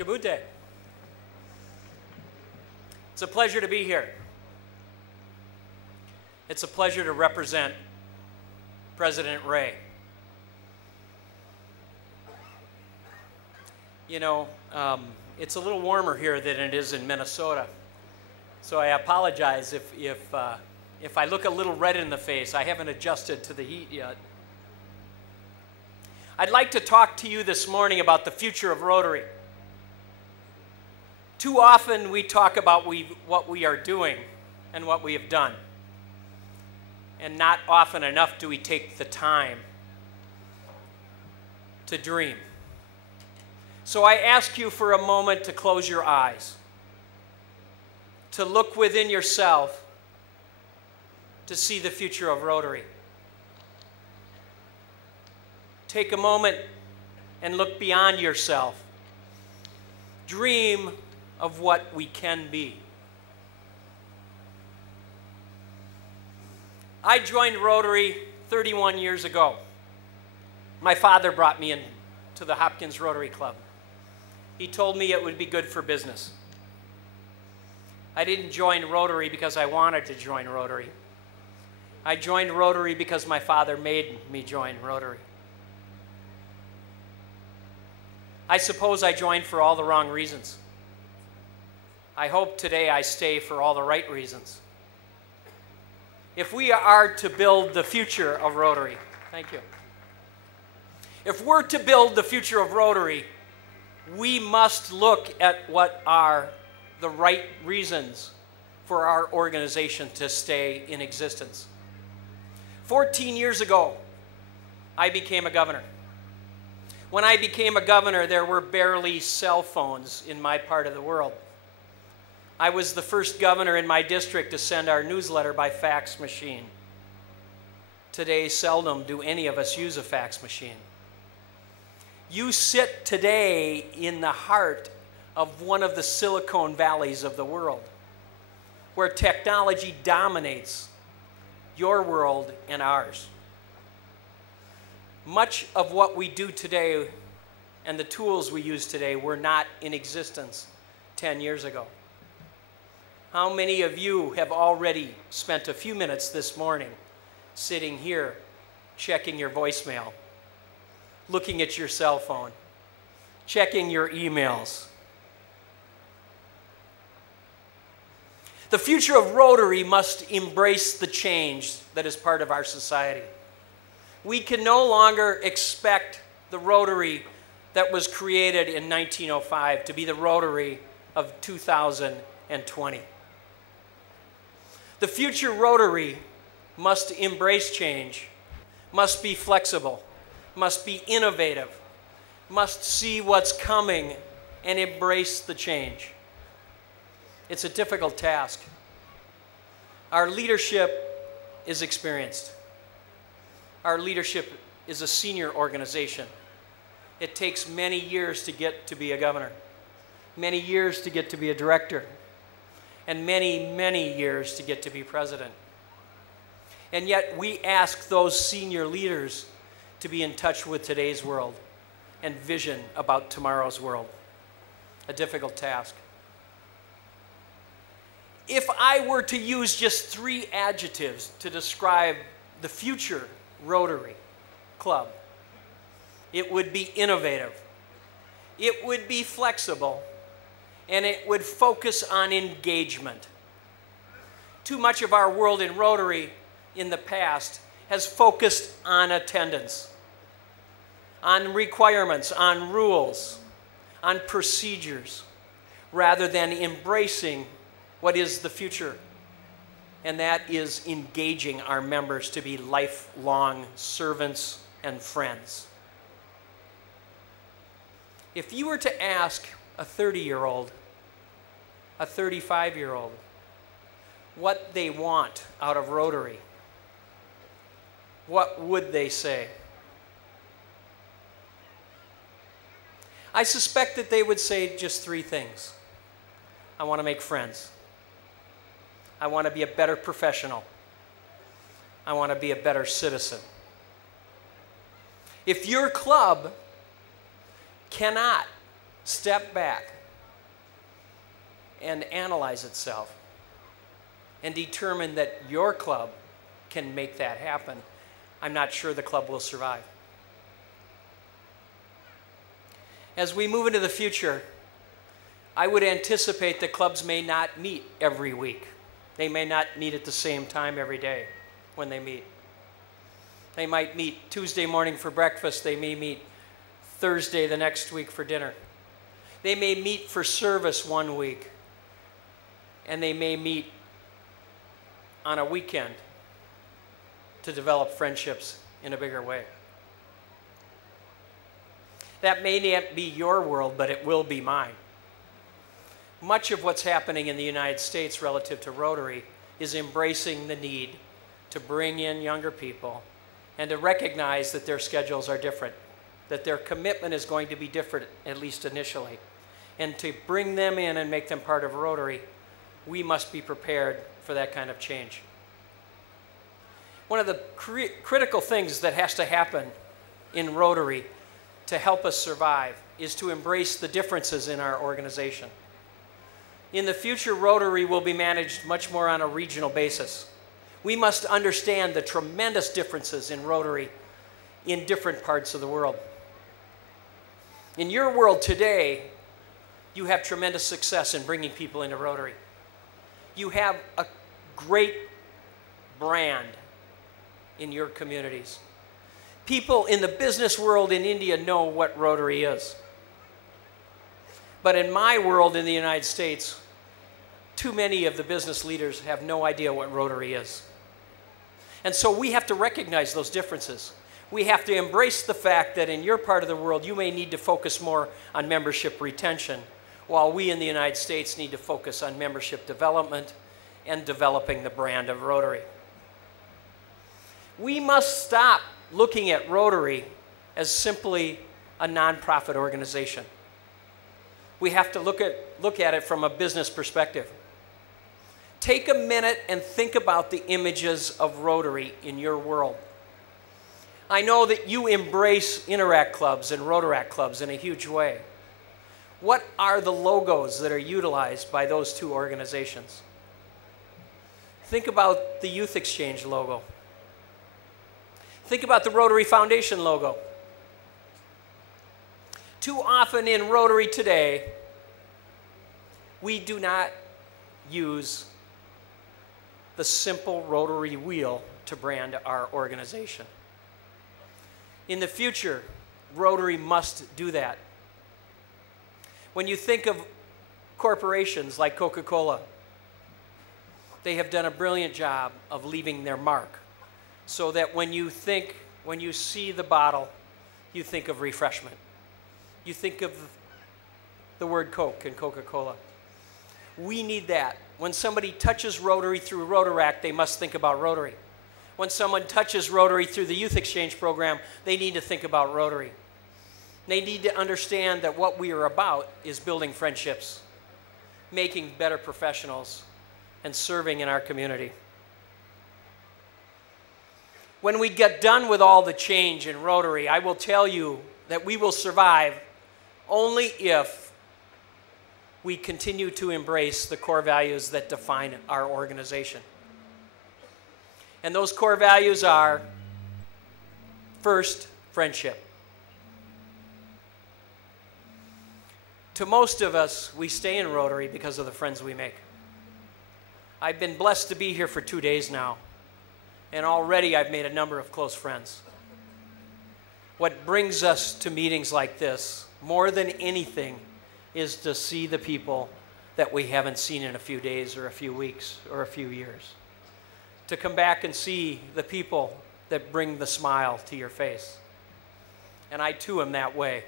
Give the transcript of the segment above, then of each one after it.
Shabute. It's a pleasure to be here. It's a pleasure to represent President Ray. You know, it's a little warmer here than it is in Minnesota. So I apologize if I look a little red in the face. I haven't adjusted to the heat yet. I'd like to talk to you this morning about the future of Rotary. Too often we talk about what we are doing and what we have done. And not often enough do we take the time to dream. So I ask you for a moment to close your eyes, to look within yourself, to see the future of Rotary. Take a moment and look beyond yourself. Dream of what we can be. I joined Rotary 31 years ago. My father brought me into the Hopkins Rotary Club. He told me it would be good for business. I didn't join Rotary because I wanted to join Rotary. I joined Rotary because my father made me join Rotary. I suppose I joined for all the wrong reasons. I hope today I stay for all the right reasons. If we are to build the future of Rotary, thank you. If we're to build the future of Rotary, we must look at what are the right reasons for our organization to stay in existence. 14 years ago, I became a governor. When I became a governor, there were barely cell phones in my part of the world. I was the first governor in my district to send our newsletter by fax machine. Today, seldom do any of us use a fax machine. You sit today in the heart of one of the Silicon Valleys of the world, where technology dominates your world and ours. Much of what we do today and the tools we use today were not in existence 10 years ago. How many of you have already spent a few minutes this morning sitting here, checking your voicemail, looking at your cell phone, checking your emails? The future of Rotary must embrace the change that is part of our society. We can no longer expect the Rotary that was created in 1905 to be the Rotary of 2020. The future Rotary must embrace change, must be flexible, must be innovative, must see what's coming and embrace the change. It's a difficult task. Our leadership is experienced. Our leadership is a senior organization. It takes many years to get to be a governor, many years to get to be a director, and many, many years to get to be president. And yet we ask those senior leaders to be in touch with today's world and vision about tomorrow's world. A difficult task. If I were to use just 3 adjectives to describe the future Rotary Club, it would be innovative, it would be flexible, and it would focus on engagement. Too much of our world in Rotary in the past has focused on attendance, on requirements, on rules, on procedures, rather than embracing what is the future, and that is engaging our members to be lifelong servants and friends. If you were to ask a 30-year-old, a 35-year-old, what they want out of Rotary, what would they say? I suspect that they would say just 3 things. I want to make friends. I want to be a better professional. I want to be a better citizen. If your club cannot step back and analyze itself and determine that your club can make that happen, I'm not sure the club will survive. As we move into the future, I would anticipate that clubs may not meet every week. They may not meet at the same time every day when they meet. They might meet Tuesday morning for breakfast. They may meet Thursday the next week for dinner. They may meet for service one week, and they may meet on a weekend to develop friendships in a bigger way. That may not be your world, but it will be mine. Much of what's happening in the United States relative to Rotary is embracing the need to bring in younger people and to recognize that their schedules are different, that their commitment is going to be different, at least initially. And to bring them in and make them part of Rotary, we must be prepared for that kind of change. One of the critical things that has to happen in Rotary to help us survive is to embrace the differences in our organization. In the future, Rotary will be managed much more on a regional basis. We must understand the tremendous differences in Rotary in different parts of the world. In your world today, you have tremendous success in bringing people into Rotary. You have a great brand in your communities. People in the business world in India know what Rotary is. But in my world in the United States, too many of the business leaders have no idea what Rotary is. And so we have to recognize those differences. We have to embrace the fact that in your part of the world, you may need to focus more on membership retention, while we in the United States need to focus on membership development and developing the brand of Rotary. We must stop looking at Rotary as simply a nonprofit organization. We have to look at it from a business perspective. Take a minute and think about the images of Rotary in your world. I know that you embrace Interact clubs and Rotaract clubs in a huge way. What are the logos that are utilized by those two organizations? Think about the Youth Exchange logo. Think about the Rotary Foundation logo. Too often in Rotary today, we do not use the simple Rotary wheel to brand our organization. In the future, Rotary must do that. When you think of corporations like Coca-Cola, they have done a brilliant job of leaving their mark so that when you see the bottle, you think of refreshment. You think of the word Coke and Coca-Cola. We need that. When somebody touches Rotary through Rotaract, they must think about Rotary. When someone touches Rotary through the Youth Exchange program, they need to think about Rotary. They need to understand that what we are about is building friendships, making better professionals, and serving in our community. When we get done with all the change in Rotary, I will tell you that we will survive only if we continue to embrace the core values that define our organization. And those core values are, first, friendship. To most of us, we stay in Rotary because of the friends we make. I've been blessed to be here for 2 days now, and already I've made a number of close friends. What brings us to meetings like this, more than anything, is to see the people that we haven't seen in a few days or a few weeks or a few years. To come back and see the people that bring the smile to your face. And I too am that way.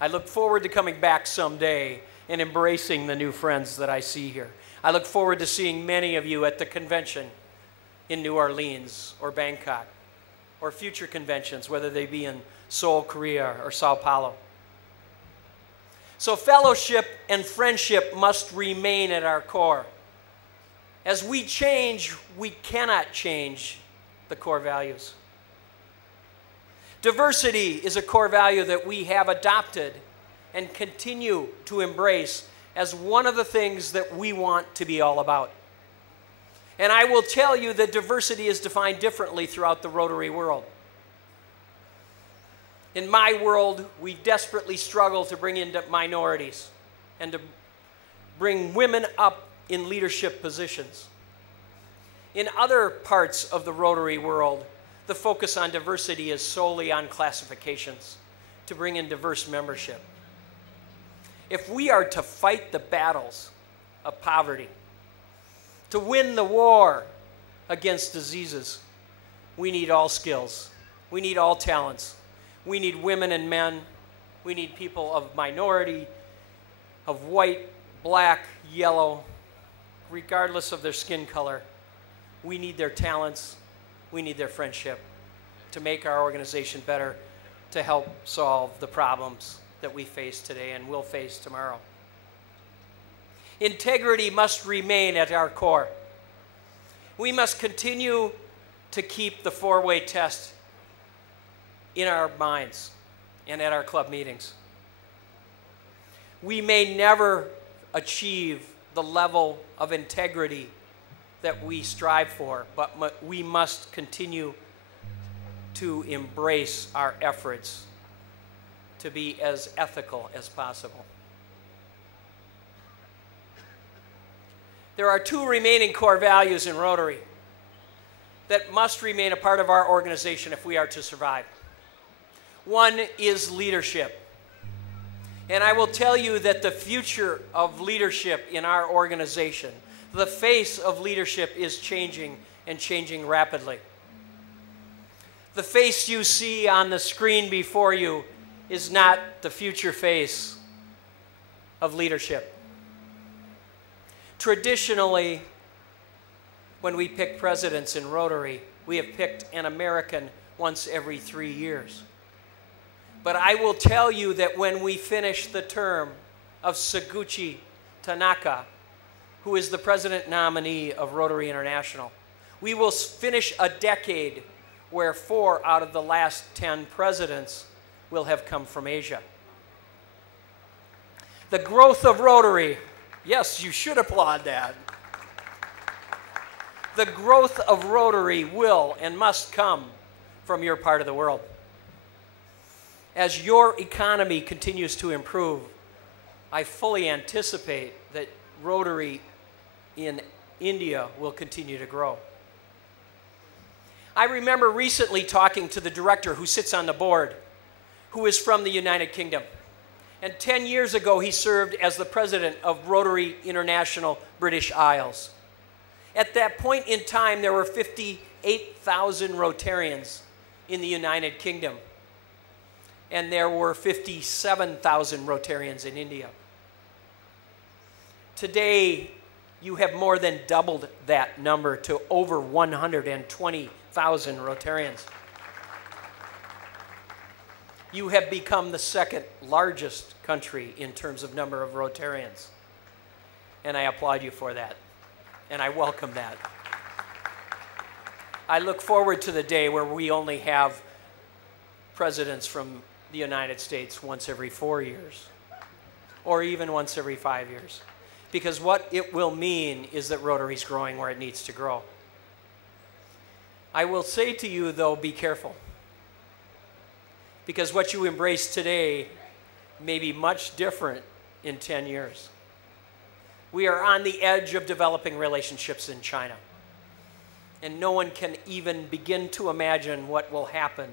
I look forward to coming back someday and embracing the new friends that I see here. I look forward to seeing many of you at the convention in New Orleans or Bangkok, or future conventions, whether they be in Seoul, Korea, or Sao Paulo. So fellowship and friendship must remain at our core. As we change, we cannot change the core values. Diversity is a core value that we have adopted and continue to embrace as one of the things that we want to be all about. And I will tell you that diversity is defined differently throughout the Rotary world. In my world, we desperately struggle to bring in minorities and to bring women up in leadership positions. In other parts of the Rotary world, the focus on diversity is solely on classifications to bring in diverse membership. If we are to fight the battles of poverty, to win the war against diseases, we need all skills. We need all talents. We need women and men. We need people of minority, of white, black, yellow, regardless of their skin color. We need their talents. We need their friendship to make our organization better, to help solve the problems that we face today and will face tomorrow. Integrity must remain at our core. We must continue to keep the four-way test in our minds and at our club meetings. We may never achieve the level of integrity that we strive for, but we must continue to embrace our efforts to be as ethical as possible. There are two remaining core values in Rotary that must remain a part of our organization if we are to survive. One is leadership. And I will tell you that the future of leadership in our organization, the face of leadership is changing and changing rapidly. The face you see on the screen before you is not the future face of leadership. Traditionally, when we pick presidents in Rotary, we have picked an American once every 3 years. But I will tell you that when we finish the term of Suguchi Tanaka, who is the president nominee of Rotary International, we will finish a decade where 4 out of the last 10 presidents will have come from Asia. The growth of Rotary, yes, you should applaud that. The growth of Rotary will and must come from your part of the world. As your economy continues to improve, I fully anticipate that Rotary in India will continue to grow. I remember recently talking to the director who sits on the board, who is from the United Kingdom. And 10 years ago, he served as the president of Rotary International British Isles. At that point in time, there were 58,000 Rotarians in the United Kingdom. And there were 57,000 Rotarians in India. Today, you have more than doubled that number to over 120,000 Rotarians. You have become the second largest country in terms of number of Rotarians. And I applaud you for that. And I welcome that. I look forward to the day where we only have presidents from the United States once every 4 years, or even once every 5 years. Because what it will mean is that Rotary is growing where it needs to grow. I will say to you, though, be careful. Because what you embrace today may be much different in 10 years. We are on the edge of developing relationships in China. And no one can even begin to imagine what will happen